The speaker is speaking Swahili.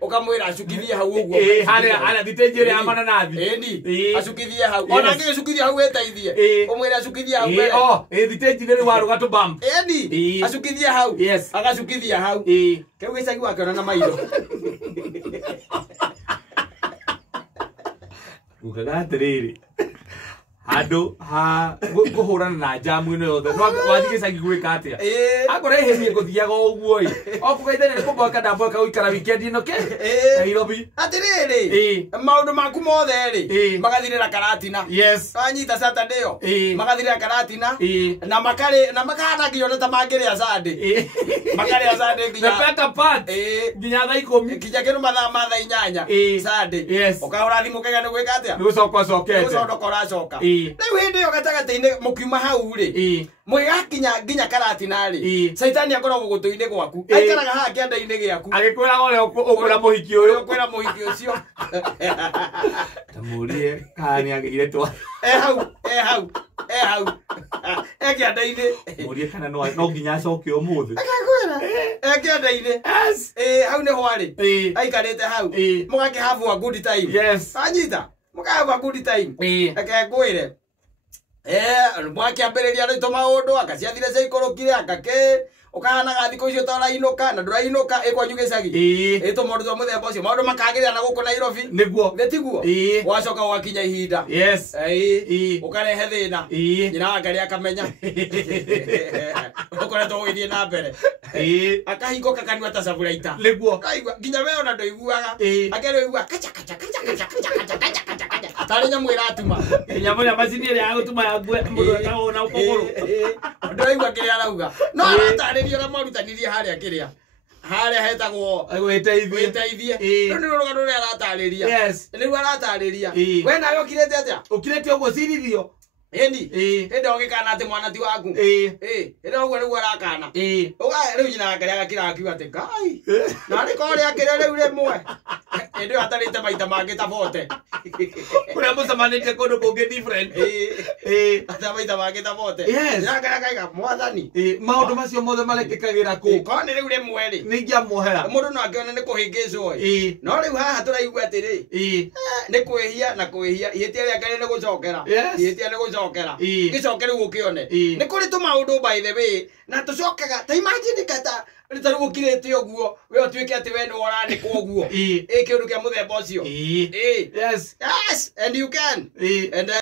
ukamwira acukithie hau uguo Ala thitenjire amana nathi. Eni acukithie hau ona ngi acukithie hau eteithie umwira acukithie hau thitenjire ri waru gatu bam. Eni acukithie hau agacukithia hau keu gicagi wake ona na mairo ukaga atiriri handu ha guhurana na jamu ino yothe no wathige cagi gwika atia akore hemie guthiaga uguo i okugeithania kumboka ndamboka guikara weekend ino ke Nairobi atiriri maundu maku mothe ri magathirira karatina anyita Saturday yo magathirira karatina na makanagia ona ta mangire Sunday makare Sunday nginya part nginya thaa 10 nginya kinu mathaa 8 Sunday ukahora thimu kega ni gwika atia ni gucoka cokete gucoka uracoka riu hindi yo gatagati-ini mukiuma hau ri mwigakinya nginya karatina ri Saitani akoragwo gutu-ini gwaku aikaraga haha kianda-ini giaku agikwira ore ukwira muhiki uyu ukwira muhiki ucio tamurie kani agire twa hau kianda-ini murie kana no nginya acoke umuthi akakwira kianda-ini hau ni hwari aikarite hau mugakihave a good time anyita mukahave a good time akakwire mwakiambiriria rito maundu akaciathire cia ikorokire akake ukahanaga thiko icio tarainoka na ndurainuka ikwanyu gicagi ito maundu twa muthemba ucio maundu makagirira na guku Nairobi niguo getiguo wacoka wakinya ihinda ukarehe thina nyina wake akamenya ukoretwo gwithie na mbere akahinguka kanua ta saburaita niguo nginya we ona ndoiguaga akereigua kacha tari nyamu iratuma nyamu ya macini ile ya gutuma ya mundu akaona ukoguru ndoigua kiria arauga no arataririo na marutanirie haria hetagwo gwiteithie ni rugano ria aratariria ni aratariria we nawe ukirete atia ukirete uguo cirithio hindi ogikana ati mwana ti waku hindi uguo niguo arakana riu nyina wake agakira akiuga ati kai na ri ko ria kiria riu rimwe hindi atarite maita mangi tabote kuria mucemanite kundu kungi different ata maita mangi tabote kaiga mwathani maundu macio mothe marekekagira ku ko ni riu rimwe ri ningia muhera mundu no akiona ni kuhingicwo no riu haha turaigua atiri ni kwihia na kwihia ihĩtia rĩa Ngai ni gucokera ihĩtia ni gucokera gicokere gukione ni kuri tu maundu by the way na tucokaga ta imagine kata rita gukirete uguo we otuike ati we ni orandikwo uguo kindu kia muthemba ucio yes and you can and